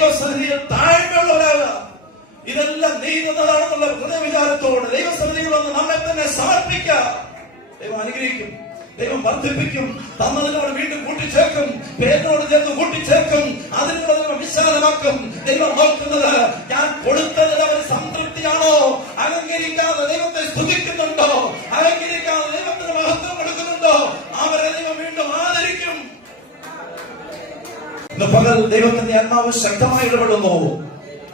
ദൈവസന്നിധിയിൽ താഴ്മയുള്ളവരാകുക. ഇതെല്ലാം നീ തന്നതാണെന്നുള്ള ഹൃദയവിചാരത്തോട് ദൈവസന്നിധിയിൽ വന്ന് നമ്മെ തന്നെ സമർപ്പിക്കുക. ദൈവം അനുഗ്രഹിക്കും. ദൈവം വർദ്ധിപ്പിക്കും. തന്നതിനോട് വീണ്ടും കൂട്ടിച്ചേർക്കും. പേരിനോട് ചേർത്ത് കൂട്ടിച്ചേർക്കും. അതിനോട് ദൈവം വിശാലമാക്കും. ദൈവം നോക്കുന്നത് ഞാൻ കൊടുത്തതിൽ അവർ സംതൃപ്തിയാണോ? അലങ്കരിക്കാതെ ദൈവത്തെ സ്തുതിക്കുന്നുണ്ടോ? അലങ്കരിക്കാതെ ദൈവത്തിന് മഹത്വം കൊടുക്കുന്നുണ്ടോ? അവരെ ദൈവം വീണ്ടും ആദരിക്കും. ഇന്ന് പകൽ ദൈവത്തിന്റെ ആത്മാവ് ശക്തമായി ഇടപെടുന്നു.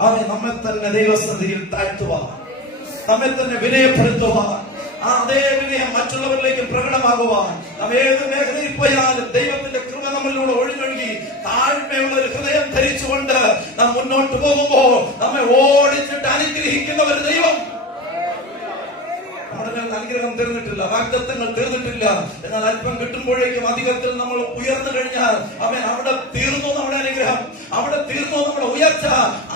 അവനെ നമ്മെ തന്നെ ദൈവസ്ഥിതിയിൽ താഴ്ത്തുക. നമ്മെ തന്നെ വിനയപ്പെടുത്തുക. ആ അതേ വിനയം മറ്റുള്ളവരിലേക്ക് പ്രകടമാകുവാൻ നാം ഏത് മേഖലയിൽ പോയാലും ദൈവത്തിന്റെ കൃപ നമ്മളിലൂടെ ഒഴിഞ്ഞൊഴുകി താഴ്മയുള്ള ഒരു ഹൃദയം ധരിച്ചുകൊണ്ട് നാം മുന്നോട്ട് പോകുമ്പോൾ നമ്മെ ഓടിച്ചിട്ട് അനുഗ്രഹിക്കുന്ന ഒരു ദൈവം. മേൽ അനുഗ്രഹം തീർന്നിട്ടില്ല വാഗ്ദത്തങ്ങൾ തീർന്നിട്ടില്ല. എന്നാൽ അല്പം കിട്ടുമ്പോഴേക്കും അധികത്തിൽ നമ്മൾ ഉയർന്നു കഴിഞ്ഞാൽ അവൻ അവിടെ തീർന്നു നമ്മുടെ അനുഗ്രഹം അവിടെ തീർന്നു നമ്മുടെ ഉയർച്ച.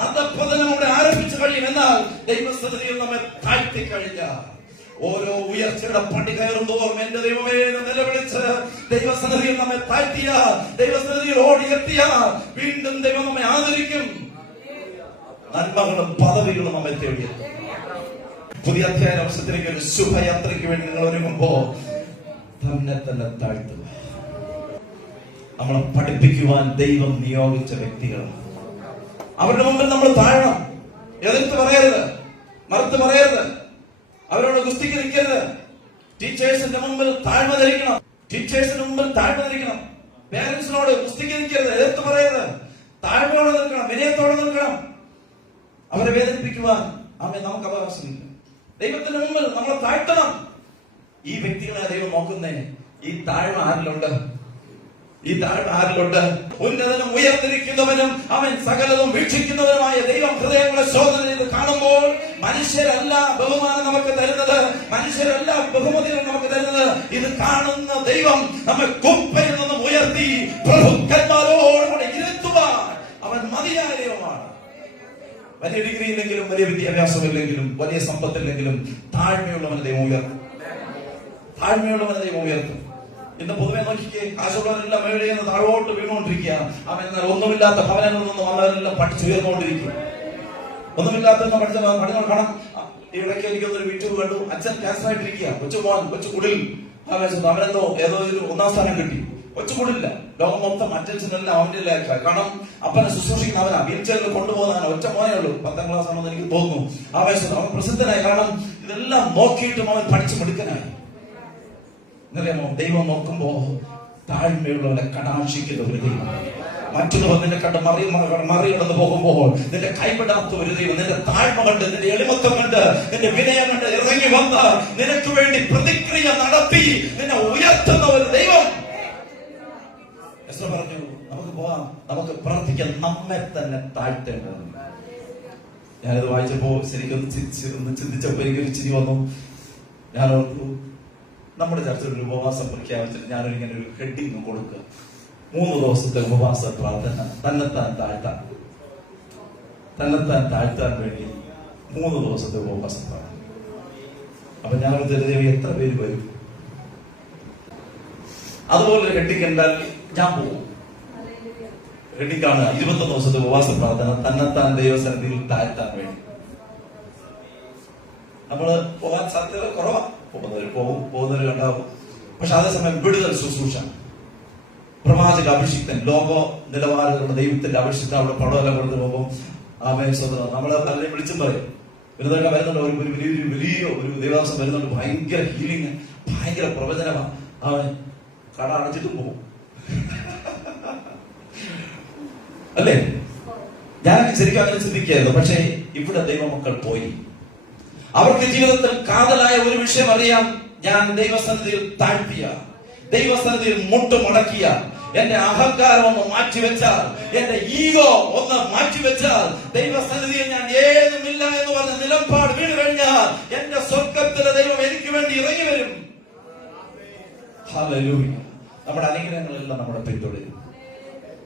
അധപ്പതനം അവിടെ ആരംഭിച്ചു കഴിയും. എന്നാൽ ദൈവസ്ഥിതിയിൽ നമ്മെ താഴ്ത്തി കഴിഞ്ഞാൽ ഓരോ ഉയർച്ചയുടെ പടി കയറുന്നതോറും എന്റെ ദൈവമേ എന്ന് നിലവിളിച്ച് ദൈവസന്നിധിയിൽ നമ്മെ താഴ്ത്തിയ ഓടി ഓടിയെത്തിയ. വീണ്ടും ദൈവം നമ്മെ ആദരിക്കും. നന്മകളും പദവികളും നമ്മെ തേടിയെത്തും. പുതിയ അധ്യായ അവസരത്തിലേക്ക് ഒരു ശുഭയാത്രയ്ക്ക് വേണ്ടി നിങ്ങൾ ഒരുങ്ങുമ്പോ തന്നെ തന്നെ താഴ്ത്തുക. നമ്മളെ പഠിപ്പിക്കുവാൻ ദൈവം നിയോഗിച്ച വ്യക്തികളാണ്. അവരുടെ മുമ്പിൽ നമ്മൾ താഴണം. എതിർത്ത് പറയരുത്. മറുത്ത് പറയരുത്. അവരോട് ഗുസ്തിക്ക് നിൽക്കരുത്. ടീച്ചേഴ്സിന്റെ മുമ്പിൽ താഴ്മ ധരിക്കണം. ടീച്ചേഴ്സിന്റെ മുമ്പിൽ താഴ്മ ധരിക്കണം. പേരൻസിനോട് ഗുസ്തിക്ക് നിൽക്കരുത്. എതിർത്ത് പറയരുത്. താഴ്മയോടെ നിൽക്കണം. വിനയത്തോടെ നിൽക്കണം. അവരെ വേദനിപ്പിക്കുവാൻ അവരെ നമുക്ക് അവകാശമില്ല. ദൈവത്തിന്റെ മുമ്പിൽ നമ്മളെ താഴ്ത്തണം. ഈ വ്യക്തികളെ ദൈവം നോക്കുന്നേ. ഈ താഴ്മ ആരിലുണ്ട്? ഈ താഴ്മ ആരിലുണ്ട്? ഉന്നതനും ഉയർന്നിരിക്കുന്നവനും അവൻ സകലതും വീക്ഷിക്കുന്നവനുമായ ദൈവം ഹൃദയങ്ങളെ ശോധന ചെയ്ത് കാണുമ്പോൾ മനുഷ്യരല്ല ബഹുമാനം നമുക്ക് തരുന്നത്. മനുഷ്യരല്ല ബഹുമതികൾ നമുക്ക് തരുന്നത്. ഇത് കാണുന്ന ദൈവം നമ്മെ കുപ്പയിൽ നിന്നും ഉയർത്തി പ്രഭുക്കന്മാരോടുകൂടെ ഇരുത്തുവാൻ. അവൻ മതിയായ ദൈവമാണ്. വലിയ ഡിഗ്രി ഇല്ലെങ്കിലും വലിയ വിദ്യാഭ്യാസം ഇല്ലെങ്കിലും വലിയ സമ്പത്തില്ലെങ്കിലും താഴ്മയുള്ളവനെ ദൈവം ഉയർത്തും. താഴ്മയുള്ളവനെ ദൈവം ഉയർത്തും. ഇന്ന് പൊതുവെ നോക്കിക്കേ കാശുള്ളവരെല്ലാം മേളിൽ നിന്ന് താഴോട്ട് വീണുകൊണ്ടിരിക്കുക. അവൻ എന്നാൽ ഒന്നുമില്ലാത്ത ഭവനങ്ങളിൽ നിന്ന് വന്നവരെല്ലാം പഠിച്ചുയർന്നുകൊണ്ടിരിക്കും ഒന്നുമില്ലാത്ത പഠിച്ച പഠിച്ചു കാണാം ഇവിടേക്ക് എനിക്കൊന്നൊരു വീട്ടിൽ കണ്ടു അച്ഛൻ ക്യാൻസർ ആയിട്ടിരിക്കുക കൊച്ചു പോകാൻ കൊച്ചു കുടിൽ അവനെന്തോ ഏതോ ഒരു ഒന്നാം സ്ഥാനം കിട്ടി. കൊച്ചു കുടില്ല ലോകം മൊത്തം അറ്റൻഷൻ എല്ലാം അവന്റെ ലേഖ കാരണം അപ്പനെ ശുശ്രൂഷിക്കുന്ന അവനാ. വീൽ ചെയറിൽ കൊണ്ടുപോകുന്നവൻ ഒറ്റ മോനേ ഉള്ളൂ. പത്താം ക്ലാസ് ആണെന്ന് എനിക്ക് തോന്നുന്നു. ആവേശം അവൻ പ്രസിദ്ധനായി. കാരണം ഇതെല്ലാം നോക്കിയിട്ടും അവൻ പഠിച്ചു മിടുക്കനായി. എന്നറിയാമോ ദൈവം നോക്കുമ്പോ താഴ്മയുള്ളവരെ കടാക്ഷിക്കുന്ന ഒരു ദൈവം. മറ്റുള്ളവർ നിന്നെ കണ്ട് മറി മറികടന്ന് പോകുമ്പോൾ നിന്റെ കൈവിടാത്ത ഒരു ദൈവം നിന്റെ താഴ്മ കണ്ട് നിന്റെ എളിമത്വം കണ്ട് നിന്റെ വിനയം കണ്ട് ഇറങ്ങി വന്ന് നിനക്ക് വേണ്ടി പ്രതിക്രിയ നടത്തി നിന്നെ ഉയർത്തുന്ന ഒരു ദൈവം. നമുക്ക് പോവാം നമുക്ക് പ്രാർത്ഥിക്കാം. നമ്മെ തന്നെ താഴ്ത്തേണ്ടതുണ്ട്. ഞാനത് വായിച്ചപ്പോ ശരിക്കും ഒന്ന് ചിന്തിച്ചപ്പോ എനിക്ക് ചിന്തിച്ചപ്പോ എനിക്കൊരു ചിരി വന്നു. ഞാൻ ഓർത്തു നമ്മുടെ ചർച്ചയിൽ ഒരു ഉപവാസം പ്രഖ്യാപിച്ചിട്ട് ഞാനൊരിങ്ങനെ ഒരു ഹെഡിങ് കൊടുക്കുക. മൂന്ന് ദിവസത്തെ ഉപവാസ പ്രാർത്ഥന തന്നെത്താൻ താഴ്ത്താൻ. തന്നെത്താൻ താഴ്ത്താൻ വേണ്ടി മൂന്ന് ദിവസത്തെ ഉപവാസ പ്രാർത്ഥന. അപ്പൊ ഞാൻ ദൈവം എത്ര പേര് വരും? അതുപോലെ ഹെഡിങ് എന്താ ഞാൻ പോകും. ഹെഡിങ് കാണുക ഇരുപത്തൊന്ന് ദിവസത്തെ ഉപവാസ പ്രാർത്ഥന തന്നെത്താൻ ദൈവസന്നിധിയിൽ താഴ്ത്താൻ വേണ്ടി. നമ്മൾ പോകാൻ സാധ്യത കുറവാ. പോകുന്നവർ പോകും പോകുന്നവർ ഉണ്ടാവും പക്ഷെ അതേസമയം വിടുതൽ ശുശ്രൂഷ. പ്രവാചക അഭിഷിക്തൻ ലോക നിലവാരത്തിലുള്ള ദൈവത്തിന്റെ അഭിഷിക്തൻ അവിടെ പടവല കൊടുത്ത് പോകുമ്പോൾ ആമേ സ്വന്തം നമ്മളെ പലരെയും വിളിച്ചും പറയും. വിരുദ്ധമൊക്കെ വരുന്നുണ്ട് ഒരു ഒരു വലിയൊരു വലിയ ഒരു ദേവദാസം വരുന്നുണ്ട്. ഭയങ്കര ഹീലിംഗ് ഭയങ്കര പ്രവചനമാണ് അവൻ കട അടച്ചിട്ടും പോകും. അല്ലേ? ഞാൻ ശരിക്കും അങ്ങനെ ചിന്തിക്കായിരുന്നു പക്ഷേ ഇവിടെ ദൈവമക്കൾ പോയി. അവർക്ക് ജീവിതത്തിൽ കാതലായ ഒരു വിഷയം അറിയാം. ഞാൻ ദൈവസന്നിധിയിൽ താഴ്ത്തിയ ദൈവസന്നിധിയിൽ മുട്ടുമടക്കിയ എന്റെ അഹങ്കാരം ഒന്ന് മാറ്റിവെച്ചാൽ എന്റെ ഈഗോ ഒന്ന് മാറ്റിവെച്ചാൽ ദൈവസന്നിധിയിൽ ഞാൻ ഏതുമില്ല എന്ന് പറഞ്ഞ നിലപാട് വീണ് കഴിഞ്ഞാൽ എന്റെ സ്വർഗത്തിലെ ദൈവം എനിക്ക് വേണ്ടി ഇറങ്ങി വരും. നമ്മുടെ അനുഗ്രഹങ്ങളെല്ലാം നമ്മുടെ പിന്തുടരും.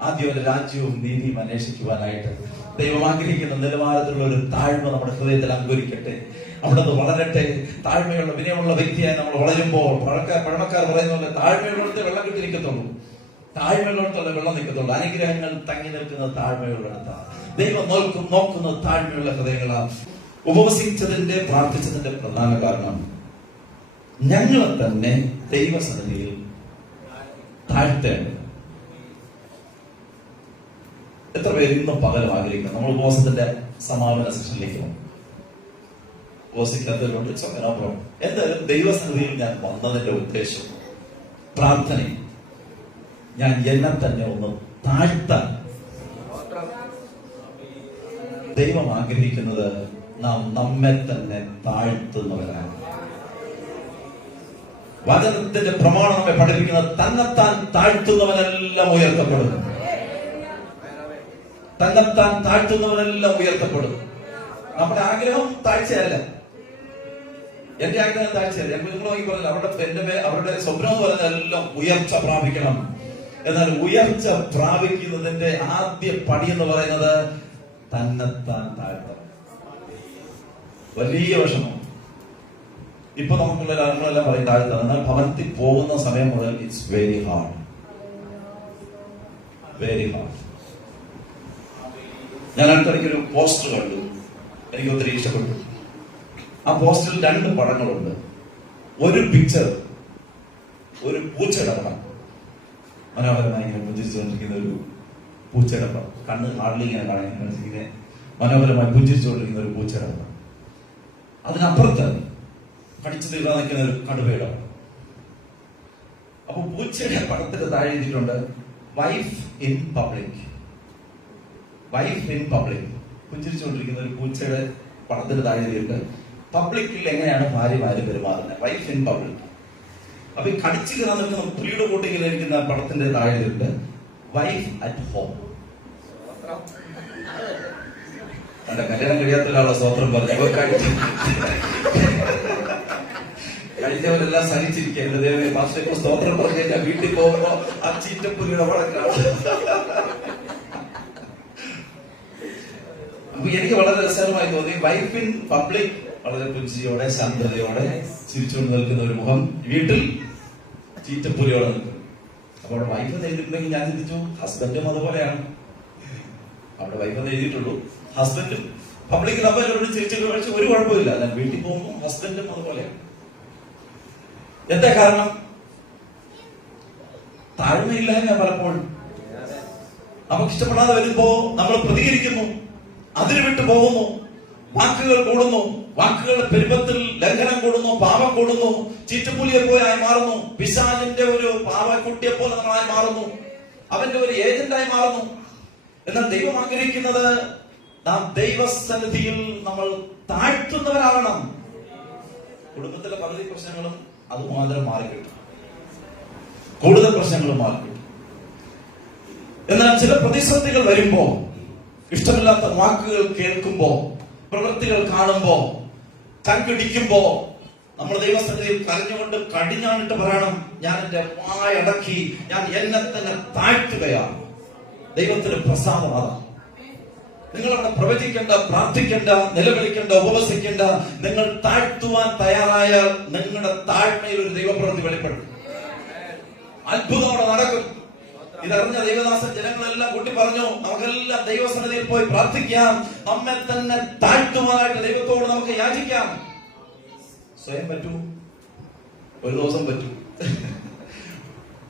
ആദ്യം ഒരു രാജ്യവും നീതിയും അന്വേഷിക്കുവാനായിട്ട് ദൈവം ആഗ്രഹിക്കുന്ന നിലവാരത്തിലുള്ള ഒരു താഴ്മ നമ്മുടെ ഹൃദയത്തിൽ അങ്കുരിക്കട്ടെ. അവിടെ നിന്ന് വളരട്ടെ. താഴ്മയുള്ള വിനയമുള്ള വ്യക്തിയായി നമ്മൾ വളരുമ്പോൾ പഴക്കാർ പഴമക്കാർ പറയുന്ന പോലെ വെള്ളം കിട്ടിയിരിക്കത്തുള്ളൂ. താഴ്മയിലോട്ടുള്ള വെള്ളം നിൽക്കത്തുള്ളൂ. അനുഗ്രഹങ്ങൾ തങ്ങി നിൽക്കുന്ന താഴ്മയുള്ള അടുത്താണ്. ദൈവം നോക്കും നോക്കുന്ന താഴ്മയുള്ള ഹൃദയങ്ങളാണ് ഉപവസിച്ചതിന്റെ പ്രാർത്ഥിച്ചതിന്റെ പ്രധാന കാരണം ഞങ്ങളെ തന്നെ ദൈവസന്നിധിയിൽ താഴ്ത്തേണ്ടത് എത്ര പേര് ഇന്നും പകരം ആഗ്രഹിക്കുന്നു? നമ്മൾ ഉപവാസത്തിന്റെ സമാപന സെഷനിലേക്ക് പോകും ഉപവസിക്കാത്തവരുണ്ട് സ്വപ്നോപുറം എന്തായാലും ദൈവസന്നിധിയിൽ ഞാൻ വന്നതിന്റെ ഉദ്ദേശം പ്രാർത്ഥനയും ഞാൻ എന്നെ തന്നെ ഒന്ന് താഴ്ത്താൻ. ദൈവം ആഗ്രഹിക്കുന്നത് നാം നമ്മെ തന്നെ താഴ്ത്തുന്നവരാണ്. വചനത്തിന്റെ പ്രമാണം നമ്മെ പഠിപ്പിക്കുന്നത് തന്നെത്താൻ താഴ്ത്തുന്നവനെല്ലാം ഉയർത്തപ്പെടുന്നു. തന്നെത്താൻ താഴ്ത്തുന്നവരെല്ലാം ഉയർത്തപ്പെടും. നമ്മുടെ ആഗ്രഹം താഴ്ചയല്ല. എന്റെ ആഗ്രഹം താഴ്ചയല്ല. നിങ്ങളോ ഈ പറഞ്ഞില്ല അവരുടെ എന്റെ അവരുടെ സ്വപ്നം എന്ന് പറഞ്ഞതെല്ലാം ഉയർച്ച പ്രാപിക്കണം. എന്നാൽ ഉയർച്ച പ്രാപിക്കുന്നതിന്റെ ആദ്യ പടി എന്ന് പറയുന്നത് തന്നെത്താൻ താഴ്ത്തണം. വലിയ വിഷമം. ഇപ്പൊ നമുക്കുള്ള നമ്മളെല്ലാം പറയും താഴ്ത്തണം എന്നാൽ ഭവനത്തിൽ പോകുന്ന സമയം മുതൽ it's very hard very hard ഞാൻ അടുത്തിടയ്ക്ക് ഒരു പോസ്റ്റർ കണ്ടു. എനിക്ക് ഒത്തിരി ഇഷ്ടപ്പെട്ടു. ആ പോസ്റ്ററിൽ രണ്ട് പടങ്ങളുണ്ട്. ഒരു പിക്ചർ ഒരു പൂച്ചയുടെ പടം. മനോഹരമായി ഇങ്ങനെ പുഞ്ചിരിച്ചുകൊണ്ടിരിക്കുന്ന ഒരു പൂച്ചയുടെ പടം. കണ്ണ് ഹാർഡ്ലി ഇങ്ങനെ കാണാൻ ഇങ്ങനെ മനോഹരമായി പുഞ്ചിരിച്ചുകൊണ്ടിരിക്കുന്ന ഒരു പൂച്ചയുടെ പടം. അതിനപ്പുറത്ത് കടിച്ചു തീർക്കാൻ നിൽക്കുന്ന ഒരു കടുവയുടെ പടം. അപ്പൊ പൂച്ചയുടെ പടത്തിന്റെ താഴെ എഴുതിയിട്ടുണ്ട് wife in public wife in public പുഞ്ചിരിച്ചുകൊണ്ടിരിക്കുന്ന ഒരു പൂച്ചയുടെ പടത്തിന് താഴെ എഴുതിയിട്ട് പബ്ലിക്കിൽ എങ്ങനെയാണ് ഭാര്യമാര് പെരുമാറുന്നത്? വൈഫ് ഇൻ പബ്ലിക് അപ്പൊ ഈ കടിച്ചു കയറാൻ നിൽക്കുന്ന പുലിയുടെ കൂട്ടിങ്ങനെ ഇരിക്കുന്ന പടത്തിന്റെ താഴെ എഴുതിയിട്ട് വൈഫ് അറ്റ് ഹോം തന്റെ കല്യാണം കഴിയാത്ത ഒരാളെ സ്വത്രം പറഞ്ഞു. കഴിഞ്ഞവരെല്ലാം സഹിച്ചിരിക്കുന്നത് പക്ഷേ സ്തോത്രം പറഞ്ഞു കഴിഞ്ഞാൽ വീട്ടിൽ പോകുമ്പോ ആ ചീറ്റപ്പുലിയുടെ പടക്കാണ് അപ്പൊ എനിക്ക് വളരെ രസകരമായി തോന്നി. വൈഫിൻ പബ്ലിക് വളരെ പുഞ്ചിയോടെ ശാന്തതയോടെ ചിരിച്ചുകൊണ്ട് നിൽക്കുന്ന ഒരു മുഖം വീട്ടിൽ ചീറ്റപ്പുലിയോടെ നിൽക്കും അപ്പൊ അവിടെ വൈഫ് എഴുതിയിട്ടുണ്ടെങ്കിൽ ഞാൻ ചിന്തിച്ചു ഹസ്ബൻഡും അതുപോലെയാണ്. അവിടെ വൈഫ് എഴുതിയിട്ടുള്ളൂ. ഹസ്ബൻഡും പബ്ലിക്കിൽ അപ്പൊ എന്നോട് ചിരിച്ചു കഴിച്ച് ഒരു കുഴപ്പമില്ല ഞാൻ വീട്ടിൽ പോകുമ്പോൾ ഹസ്ബൻഡും അതുപോലെയാണ്. എന്താ കാരണം? താഴ്മയില്ലായ്മ പലപ്പോഴും. നമുക്ക് ഇഷ്ടപ്പെടാതെ വരുമ്പോ നമ്മൾ പ്രതികരിക്കുന്നു. അതിന് വിട്ടു പോകുന്നു. വാക്കുകൾ കൂടുന്നു. വാക്കുകളുടെ പെരുപ്പത്തിൽ ലംഘനം കൂടുന്നു. പാപം കൂടുന്നു. ചീറ്റുപുലിയെ ആയി മാറുന്നു. പിശാചിന്റെ ഒരു പാവക്കുട്ടിയെ പോലെ നമ്മളായി മാറുന്നു. അവന്റെ ഒരു ഏജന്റായി മാറുന്നു. എന്നാൽ ദൈവം ആഗ്രഹിക്കുന്നത് നാം ദൈവസന്നിധിയിൽ നമ്മൾ താഴ്ത്തുന്നവരാകണം. കുടുംബത്തിലെ പകുതി പ്രശ്നങ്ങളും അതുമാത്രം മാറിക്കിട്ടും. കൂടുതൽ പ്രശ്നങ്ങളും മാറിക്കിട്ടും. എന്നാൽ ചില പ്രതിസന്ധികൾ വരുമ്പോ ഇഷ്ടമില്ലാത്ത വാക്കുകൾ കേൾക്കുമ്പോൾ പ്രവൃത്തികൾ കാണുമ്പോൾ ചങ്കിടിക്കുമ്പോ നമ്മൾ ദൈവസന്നിധിയിൽ കരഞ്ഞുകൊണ്ട് കടിഞ്ഞാണിട്ട് പറയണം ഞാൻ എന്റെ വായടക്കി ഞാൻ എന്നെ തന്നെ താഴ്ത്തുകയാണ്. ദൈവത്തിന് പ്രസാദമാണ് നിങ്ങൾ അവിടെ പ്രവചിക്കേണ്ട പ്രാർത്ഥിക്കേണ്ട നിലവിളിക്കേണ്ട ഉപവസിക്കേണ്ട നിങ്ങൾ താഴ്ത്തുവാൻ തയ്യാറായാൽ നിങ്ങളുടെ താഴ്മയിൽ ഒരു ദൈവപ്രവൃത്തി വെളിപ്പെടും. അത്ഭുതം അവിടെ നടക്കും. ഇതറിഞ്ഞ ദൈവദാസൻ ജനങ്ങളെല്ലാം കൂട്ടി പറഞ്ഞു നമുക്കെല്ലാം ദൈവസന്നിധിയിൽ പോയി പ്രാർത്ഥിക്കാം. നമ്മെ തന്നെ താഴ്ത്തുവാനായിട്ട് ദൈവത്തോട് നമുക്ക് യാചിക്കാം. സ്വയം പറ്റൂ. ഒരു ദിവസം പറ്റൂ.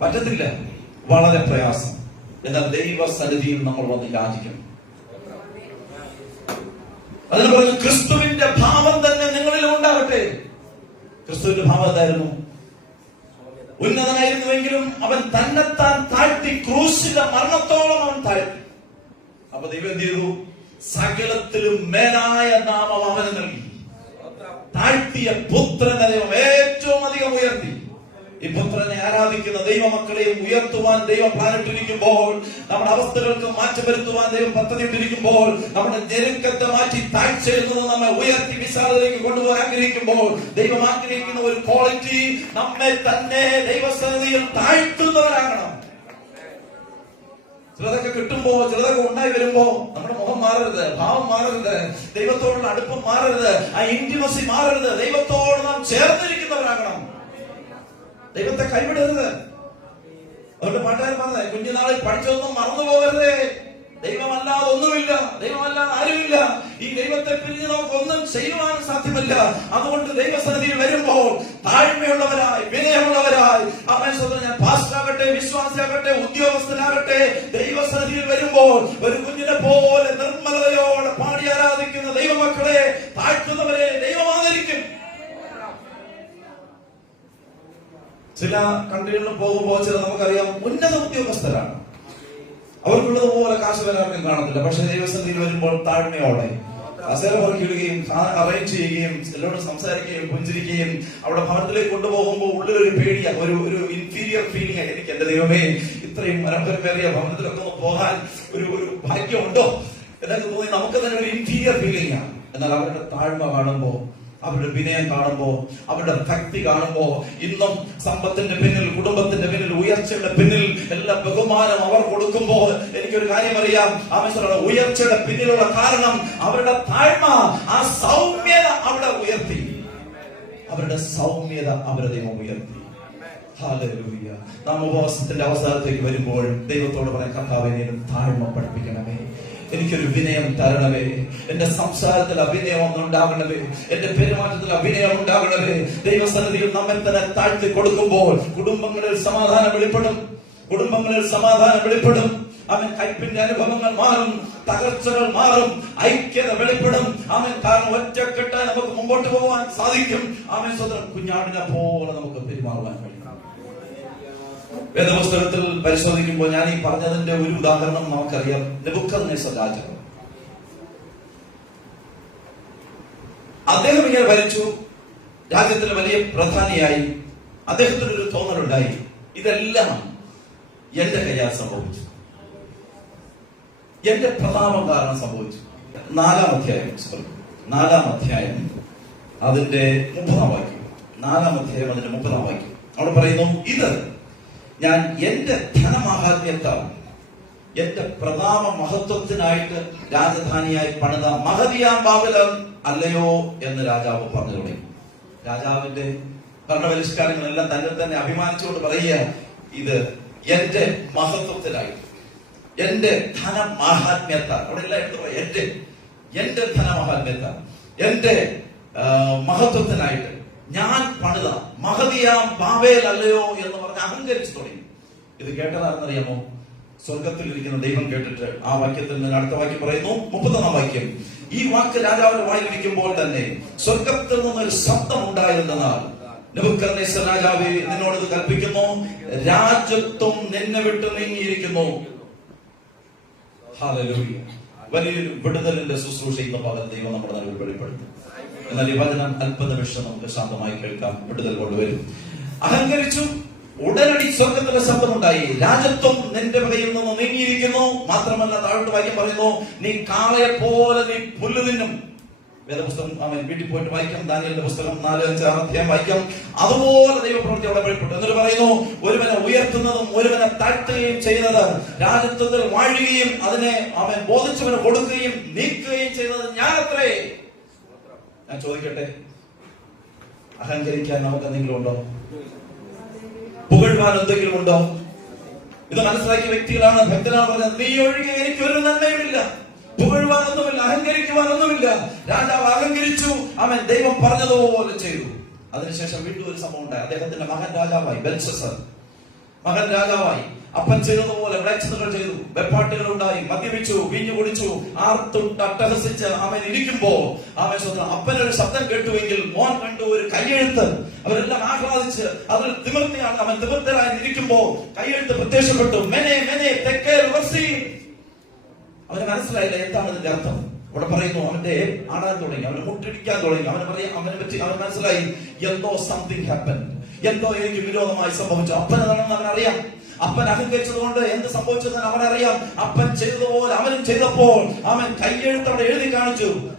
പറ്റത്തില്ല. വളരെ പ്രയാസം. എന്നാൽ ദൈവസന്നിധിയിൽ നമ്മൾ വന്ന് യാചിക്കണം. അതിന് പറഞ്ഞു ക്രിസ്തുവിന്റെ ഭാവം തന്നെ നിങ്ങളിലും ഉണ്ടാവട്ടെ ക്രിസ്തുവിന്റെ ഭാവം എന്തായിരുന്നു? ഉന്നതനായിരുന്നുവെങ്കിലും അവൻ തന്നെത്താൻ താഴ്ത്തി ക്രൂശിന്റെ മരണത്തോളം അവൻ താഴ്ത്തി. അപ്പൊ ദൈവം എന്ത് ചെയ്തു? സകലത്തിലും മേലായ നാമം അവന് നൽകി. താഴ്ത്തിയ പുത്രനെ ഏറ്റവും അധികം ഉയർത്തി. ഈ പുത്രനെ ആരാധിക്കുന്ന ദൈവമക്കളെയും ഉയർത്തുവാൻ ദൈവം പ്ലാനിട്ടിരിക്കുമ്പോൾ നമ്മുടെ അവസ്ഥകൾക്ക് മാറ്റം വരുത്തുവാൻ ദൈവം പദ്ധതിയിട്ടിരിക്കുമ്പോൾ നമ്മുടെ ഞെരുക്കത്തെ മാറ്റി താഴ്ചയിൽ നിന്ന് നമ്മെ ഉയർത്തി വിശാലതയിലേക്ക് കൊണ്ടുപോകാൻ ആഗ്രഹിക്കുമ്പോൾ ദൈവം ആഗ്രഹിക്കുന്ന ഒരു ക്വാളിറ്റി നമ്മെ തന്നെ ദൈവസന്നിധിയിൽ താഴ്ത്തുന്നവരാകണം. ചിലതൊക്കെ കിട്ടുമ്പോ ചിലതൊക്കെ ഉണ്ടായി വരുമ്പോ നമ്മുടെ മുഖം മാറരുത് ഭാവം മാറരുത് ദൈവത്തോടുള്ള അടുപ്പം മാറരുത് ആ ഇന്റിമസി മാറരുത് ദൈവത്തോട് നാം ചേർന്നിരിക്കുന്നവരാകണം. ദൈവത്തെ കൈവിടരുത്. അവരുടെ പാട്ടുകാരൻ പറഞ്ഞത് കുഞ്ഞുനാളിൽ പഠിച്ചതൊന്നും മറന്നു പോകരുതേ ദൈവമല്ലാതെ ഒന്നുമില്ല. ദൈവമല്ലാതെ ആരുമില്ല. ഈ ദൈവത്തെ പിരിഞ്ഞ് നമുക്ക് ഒന്നും ചെയ്യുവാൻ സാധ്യമല്ല. അതുകൊണ്ട് ദൈവസന്നിധിയിൽ വരുമ്പോൾ താഴ്മയുള്ളവരായി വിനയമുള്ളവരായി അവനെ ഞാൻ പാസ്റ്റാകട്ടെ വിശ്വാസിയാകട്ടെ ഉദ്യോഗസ്ഥനാകട്ടെ ദൈവസന്നിധിയിൽ വരുമ്പോൾ ഒരു കുഞ്ഞിനെ പോലെ നിർമ്മലതയോടെ പാടി ആരാധിക്കുന്ന ദൈവമക്കളെ താഴ്ത്തുന്നവരെ ദൈവം ആദരിക്കും. ചില കൺട്രികളിൽ പോകുമ്പോൾ ചില നമുക്കറിയാം ഉന്നത ഉദ്യോഗസ്ഥരാണ്. അവർക്കുള്ളതുപോലെ കാശ് വരാർക്കും കാണത്തില്ല. പക്ഷെ ദൈവസന്നിധിയിൽ വരുമ്പോൾ താഴ്മയോടെ അസേര പറക്കിടുകയും അറേഞ്ച് ചെയ്യുകയും എല്ലാവരോടും സംസാരിക്കുകയും പുഞ്ചിരിക്കുകയും അവിടെ ഭവനത്തിലേക്ക് കൊണ്ടുപോകുമ്പോൾ ഉള്ളിലൊരു പേടിയ ഒരു ഒരു ഇൻഫീരിയർ ഫീലിംഗ് എനിക്ക് എന്റെ ദൈവമേ ഇത്രയും മനോഹരമേറിയ ഭവനത്തിലൊക്കെ ഒന്ന് പോകാൻ ഒരു ഒരു ഭാഗ്യമുണ്ടോ? എന്നൊക്കെ തോന്നി നമുക്ക് തന്നെ ഒരു ഇൻഫീരിയർ ഫീലിംഗ് ആണ് എന്നാൽ അവരുടെ താഴ്മ കാണുമ്പോൾ അവരുടെ വിനയം കാണുമ്പോ അവരുടെ ഭക്തി കാണുമ്പോ ഇന്നും സമ്പത്തിന്റെ പിന്നിൽ കുടുംബത്തിന്റെ പിന്നിൽ ഉയർച്ചയുടെ പിന്നിൽ എല്ലാ ബഹുമാനം അവർ കൊടുക്കുമ്പോൾ എനിക്കൊരു കാര്യം അറിയാം. ആമേശ്വര ഉയർച്ചയുടെ പിന്നിലുള്ള കാരണം അവരുടെ താഴ്മ ആ സൗമ്യത അവിടെ ഉയർത്തി. അവരുടെ സൗമ്യത അവരുടെ ദൈവം ഉയർത്തി. നാം ഉപവാസത്തിന്റെ അവസാനത്തേക്ക് വരുമ്പോൾ ദൈവത്തോട് പറയാൻ കർത്താവിനെ താഴ്മ പഠിപ്പിക്കണമേ. എനിക്കൊരു വിനയം തരണമേ. എന്റെ സംസാരത്തിൽ അഭിനയം ഒന്നുണ്ടാകണമേ എന്റെ പെരുമാറ്റത്തിൽ അഭിനയം ഉണ്ടാകണമേ. ദൈവസന്നിധിയിൽ നമ്മെ തന്നെ താഴ്ത്തി കൊടുക്കുമ്പോൾ കുടുംബങ്ങളിൽ സമാധാനം വെളിപ്പെടും. കുടുംബങ്ങളിൽ സമാധാനം വെളിപ്പെടും. അവൻ കയ്പിന്റെ അനുഭവങ്ങൾ മാറും. തകർച്ചകൾ മാറും. ഐക്യത വെളിപ്പെടും. അവൻ കാരണം ഒറ്റക്കെട്ടാൻ നമുക്ക് മുമ്പോട്ട് പോകാൻ സാധിക്കും. അവൻ സ്വന്തം കുഞ്ഞാടിനെ പോലെ നമുക്ക് പെരുമാറുവാൻ കഴിയും. വേദപുസ്തകത്തിൽ പരിശോധിക്കുമ്പോൾ ഞാൻ ഈ പറഞ്ഞതിന്റെ ഒരു ഉദാഹരണം നമുക്കറിയാം. നെബുക്കദ്നേസർ രാജാവ്. അദ്ദേഹം ഇങ്ങനെ ഭരിച്ചു. രാജ്യത്തിന് വലിയ പ്രധാനിയായി. അദ്ദേഹത്തിന് ഒരു തോന്നലുണ്ടായി. ഇതെല്ലാം എന്റെ കയ്യാൽ സംഭവിച്ചു. എന്റെ പ്രതാപം കാരണം സംഭവിച്ചു. നാലാം അധ്യായം സോറി നാലാം അധ്യായം അതിന്റെ മുപ്പതാം വാക്യം. നാലാം അധ്യായം അതിന്റെ മുപ്പതാം വാക്യം. അവിടെ പറയുന്നു ഇത് ഞാൻ എന്റെ ധനമാഹാത്മ്യത്താൽ എന്റെ പ്രതാപ മഹത്വത്തിനായിട്ട് രാജധാനിയായി പണിത മഹതിയാം ബാബലം അല്ലയോ എന്ന് രാജാവ് പറഞ്ഞു തുടങ്ങി. രാജാവിന്റെ ഭരണപരിഷ്കാരങ്ങളെല്ലാം തന്നെ തന്നെ അഭിമാനിച്ചുകൊണ്ട് പറയുക ഇത് എന്റെ മഹത്വത്തിനായിട്ട് എന്റെ ധനമാഹാത്മ്യത്താൽ. അവിടെ എല്ലാം എടുത്തു പറയാം എന്റെ എന്റെ ധനമാഹാത്മ്യത്താൽ എന്റെ മഹത്വത്തിനായിട്ട് ഞാൻ പണിത മഹതിയാം ബാബേൽ അല്ലയോ എന്ന് പറഞ്ഞ് അഹങ്കരിച്ചു തുടങ്ങി. ഇത് കേട്ടതാണെന്നറിയാമോ സ്വർഗത്തിൽ ഇരിക്കുന്ന ദൈവം കേട്ടിട്ട് ആ വാക്യത്തിൽ നിന്ന് അടുത്ത വാക്യം പറയുന്നു മുപ്പത്തൊന്നാം വാക്യം. ഈ വാക്ക് രാജാവിന്റെ വായിലിരിക്കുമ്പോൾ തന്നെ സ്വർഗത്തിൽ ഒരു ശബ്ദം ഉണ്ടായിരുന്നതാണ് രാജാവേ നിന്നോട് ഇത് കൽപ്പിക്കുന്നു രാജ്യത്വം നിന്നെ വിട്ട് നീങ്ങിയിരിക്കുന്നു. വലിയൊരു വിടുതലിന്റെ ശുശ്രൂഷ ഇന്ന് പകൽ ദൈവം നമ്മുടെ നടുവിൽ വെളിപ്പെടുത്തും. എന്നാൽ ഈ വചനം അല്പനിമിഷം നമുക്ക് ശാന്തമായി കേൾക്കാം. വിടുതൽ കൊണ്ടുവരും. അഹങ്കരിച്ചു ഉടനടി സ്വർഗത്തിലെ ശബ്ദമുണ്ടായി രാജ്യത്വം നിന്റെ പകയിൽ നിന്ന് നീങ്ങിയിരിക്കുന്നു. മാത്രമല്ല താഴോട്ട് വാക്യം പറയുന്നു നീ കാളയെ പോലെ നീ പുല്ല് നിന്നും വേദപുസ്തകം അവൻ വീട്ടിൽ പോയിട്ട് വായിക്കാം. ദാനിയലിന്റെ പുസ്തകം നാല് അഞ്ച് ആറ് അധ്യായം വായിക്കാം. അതുപോലെ ദൈവപ്രവൃത്തി അവിടെ വെളിപ്പെട്ടു. എന്നിട്ട് പറയുന്നു ഒരുവനെ ഉയർത്തുന്നതും ഒരുവനെ താഴ്ത്തുകയും ചെയ്യുന്നത് രാജത്വത്തിൽ വാഴുകയും അതിനെ അവൻ ബോധിച്ചവന് കൊടുക്കുകയും നീക്കുകയും ചെയ്യുന്നത് ഞാനത്രേ. ഞാൻ ചോദിക്കട്ടെ? അഹങ്കരിക്കാൻ നമുക്ക് എന്തെങ്കിലും ഉണ്ടോ പുകഴ്വാൻ എന്തെങ്കിലും ഉണ്ടോ ഇത് മനസ്സിലാക്കിയ വ്യക്തികളാണ് ഭക്തനാണ് പറഞ്ഞത് നീ ഒഴികെ എനിക്ക് ഒരു നന്മയുമില്ല പുകഴുവാനൊന്നുമില്ല അഹങ്കരിക്കുവാനൊന്നുമില്ല രാജാവ് അഹങ്കരിച്ചു അവൻ ദൈവം പറഞ്ഞതുപോലെ ചെയ്തു. അതിനുശേഷം വീണ്ടും ഒരു സംഭവം ഉണ്ടായി. അദ്ദേഹത്തിന്റെ മകൻ രാജാവായി ബെൽസസർ മകൻ രാജാവായി. അപ്പൻ ചെയ്തതുപോലെ മ്ലേച്ഛതകൾ ചെയ്തു. വെപ്പാട്ടുകൾ ഉണ്ടായി മദ്യപിച്ചു വീഞ്ഞു കുടിച്ചു ആർത്തു അട്ടഹസിച്ച് അവൻ ഇരിക്കുമ്പോൾ അവൻ സ്വന്തം അപ്പൻ ഒരു ശബ്ദം കേട്ടുവെങ്കിൽ മോൻ കണ്ടു ഒരു കൈയെഴുത്ത് അവരെല്ലാം ആഹ്ലാദിച്ച് അതിൽ തിമിർത്തിയാണ് അവൻ തിമിർത്തരായി ഇരിക്കുമ്പോ കൈയെഴുത്ത് പ്രത്യക്ഷപ്പെട്ടു. മെനെ മെനെ തെക്കേ അവന് മനസ്സിലായില്ല എന്താണ് ഇതിന്റെ അർത്ഥം. അവിടെ പറയുന്നു അവന്റെ ആടാൻ തുടങ്ങി അവന് മുട്ടിടിക്കാൻ തുടങ്ങി. അവന് പറയാം അവനെ പറ്റി അവൻ മനസ്സിലായി എന്തോ സംതിങ് ഹാപ്പൻ എന്തോ എനിക്ക് വിരോധമായി സംഭവിച്ചു. അപ്പൻ അറിയാം അപ്പൻ അഹങ്കരിച്ചതുകൊണ്ട് എന്ത് സംഭവിച്ചതെന്ന് അവനറിയാം. അപ്പൻ ചെയ്തതുപോലെ അവനും ചെയ്തപ്പോൾ അവൻ കൈയെഴുത്ത് അവിടെ എഴുതി കാണിച്ചു.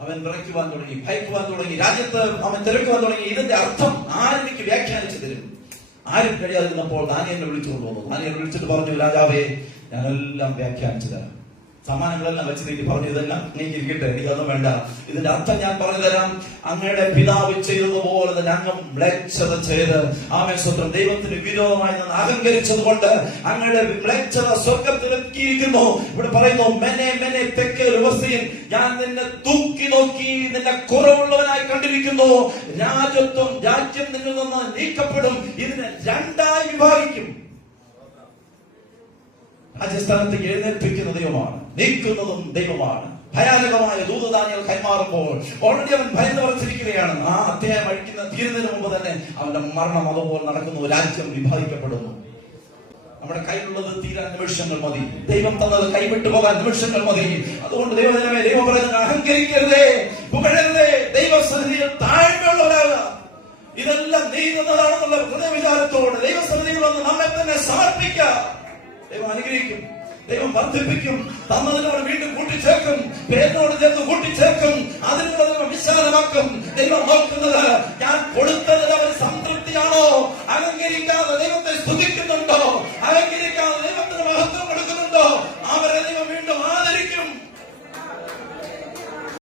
അവൻ വിറയ്ക്കുവാൻ തുടങ്ങി ഭയക്കുവാൻ തുടങ്ങി രാജ്യത്ത് അവൻ തിരക്കുവാൻ തുടങ്ങി. ഇതിന്റെ അർത്ഥം ആരെനിക്ക് വ്യാഖ്യാനിച്ചു തരും. ആരും കഴിയാതിരുന്നപ്പോൾ ദാനിയനെ വിളിച്ചുകൊണ്ട് കൊണ്ടുവന്നു ദാനിയനെ വിളിച്ചിട്ട് പറഞ്ഞു രാജാവേ ഞാനെല്ലാം വ്യാഖ്യാനിച്ചു തരാം സമ്മാനങ്ങളെല്ലാം വെച്ച് നീക്കി പറഞ്ഞു ഇതെല്ലാം നീക്കി ഇരിക്കട്ടെ എനിക്കൊന്നും വേണ്ട. ഇതിന്റെ അർത്ഥം ഞാൻ പറഞ്ഞു തരാം. അങ്ങയുടെ പിതാവ് ചെയ്തതുപോലെ തന്നെ അങ്ങ് മ്ലേച്ഛത ചെയ്ത് ആമേ സ്വത്രം ദൈവത്തിന് വിരോധമായി നിന്ന് അഹങ്കരിച്ചത് കൊണ്ട് അങ്ങയുടെ മ്ലേച്ഛത സ്വർഗത്തിലെത്തിയിരിക്കുന്നു ഇവിടെ പറയുന്നു മെനെ മെനെ തെക്കേ വ്യവസ്ഥയിൽ ഞാൻ നിന്നെ തൂക്കി നോക്കി നിന്നെ കുറവുള്ളവനായി കണ്ടിരിക്കുന്നു. രാജ്യത്വം രാജ്യം നിന്നിൽ നിന്ന് നീക്കപ്പെടും. ഇതിനെ രണ്ടായി വിഭാഗിക്കും. രാജസ്ഥാനത്തേക്ക് എഴുന്നേൽപ്പിക്കുന്ന ദൈവമാണ്. നീക്കുന്നതും ദൈവമാണ്. ഭയാനകമായ ദൂതദാനിയൽ കൈമാറുമ്പോൾ ഓൾറെഡി അവൻ ഭയന്ന് വരച്ചിരിക്കുകയാണ് ആ അധ്യായം അഴിക്കുന്ന തീരുന്നതിന് മുമ്പ് തന്നെ അവന്റെ മരണം അതുപോലെ നടക്കുന്നു. രാജ്യം വിഭാഗിക്കപ്പെടുന്നു. നമ്മുടെ കയ്യിലുള്ളത് തീരാൻ നിമിഷങ്ങൾ മതി. ദൈവം തന്നത് കൈവിട്ടു പോകാൻ നിമിഷങ്ങൾ മതി. അതുകൊണ്ട് ദൈവജനമേ ദൈവം പറയുന്നത് അഹങ്കരിക്കരുതേ. പുകഴരുതേ. ദൈവസന്നിധിയിൽ താഴ്മയുള്ളവരാകുക. ഇതെല്ലാം നീങ്ങുന്നതാണെന്നുള്ള ഹൃദയവിചാരത്തോടെ ദൈവസന്നിധിയിൽ വന്ന് നമ്മെ തന്നെ സമർപ്പിക്കുക. ദൈവം അനുഗ്രഹിക്കും. ദൈവം വർദ്ധിപ്പിക്കും തന്നതിനോട് വീണ്ടും കൂട്ടിച്ചേർക്കും പേരിനോട് ചേർത്ത് കൂട്ടിച്ചേർക്കും അതിനോട് ദൈവം വിശാലമാക്കും. ദൈവം നോക്കുന്നത് ഞാൻ കൊടുത്തതിൽ അവർ സംതൃപ്തിയാണോ? അലങ്കരിക്കാതെ ദൈവത്തെ സ്തുതിക്കുന്നുണ്ടോ? അലങ്കരിക്കാതെ ദൈവത്തിന് മഹത്വം കൊടുക്കുന്നുണ്ടോ? അവരെ ദൈവം വീണ്ടും ആദരിക്കും.